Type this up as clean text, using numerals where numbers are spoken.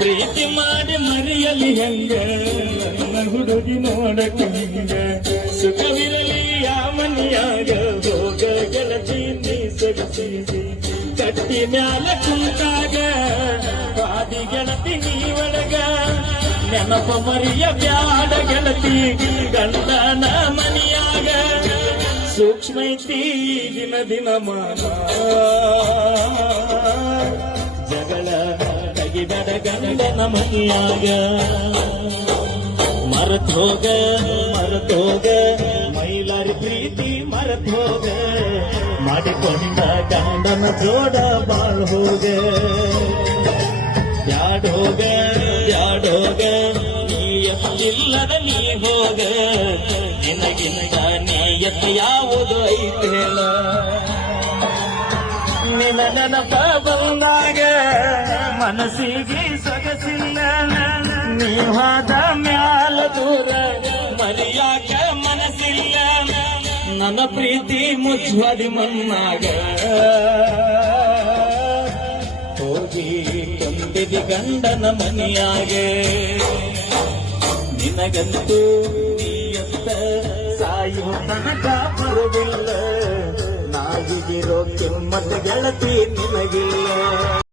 ಪ್ರೀತಿ ಮಾಡಿ ಮರೆಯಲಿ ಹೆಂಗ ನನ್ನ ಹುಡುಗಿ ನೋಡಕ ಹಿಂಗ ಸುಖವಿರಲಿ ಆ ಮನಿಯಾಗ ಹೋಗ ಗೆಳತಿ ನೀ ಸೊಗಸಿ ಕಟ್ಟಿ ಮ್ಯಾಲ ಕುಂತಾಗ ಬಾದಿ ಗೆಳತಿ ನೀ ಒಳಗ ನೆನಪ ಮರಿಯ ಬ್ಯಾಡ ಗೆಳತಿ ಗಂಡನ ಮನಿಯಾಗ ಸೂಕ್ಷ್ಮೈತಿ ದಿನ ದಿನ ಮಾನ ಜಗಳ ತಗಿಬೇಡ ಗಂಡನ ಮನಿಯಾಗ ಮರೆತ್ ಹೋಗ ಮೈಲಾರಿ ಪ್ರೀತಿ ಮರೆತ್ ಹೋಗ ಮಾಡಿಕೊಂಡ ಗಂಡನ ಜೋಡ ಬಾಳ್ ಹೋಗ ಬ್ಯಾಡೋಗ ನೀ ಎತ್ತಿಲ್ಲದ ನೀ ಹೋಗ ನಿನಗಿಂತ ನೀಯತ್ ಯಾವುದು ಐತೇಳ ನಿನ್ನ ನೆನಪ ಬಂದಾಗ ಮನಸ್ಸಿಗೆ ಸೊಗಸಿಲ್ಲ ನೀ ಹೋದ ಮ್ಯಾಲ ದೂರ ಮರಿಯಾಕ ಮನಸ್ಸಿಲ್ಲ ನನ್ನ ಪ್ರೀತಿ ಮುಚ್ಚುವದಿ ಮಣ್ಣಾಗ ಹೋಗಿ ಕೊಂದಿದಿ ಗಂಡನ ಮನಿಯಾಗ ನಿನಗಂತೂ ನೀಯತ್ತ ಸಾಯೋ ತನಕ ಬರುವುದಿಲ್ಲ ನಾವಿಗಿರೋ ಕಿಮ್ಮತ್ತ ಗೆಳತಿ ನಿನಗಿಲ್ಲ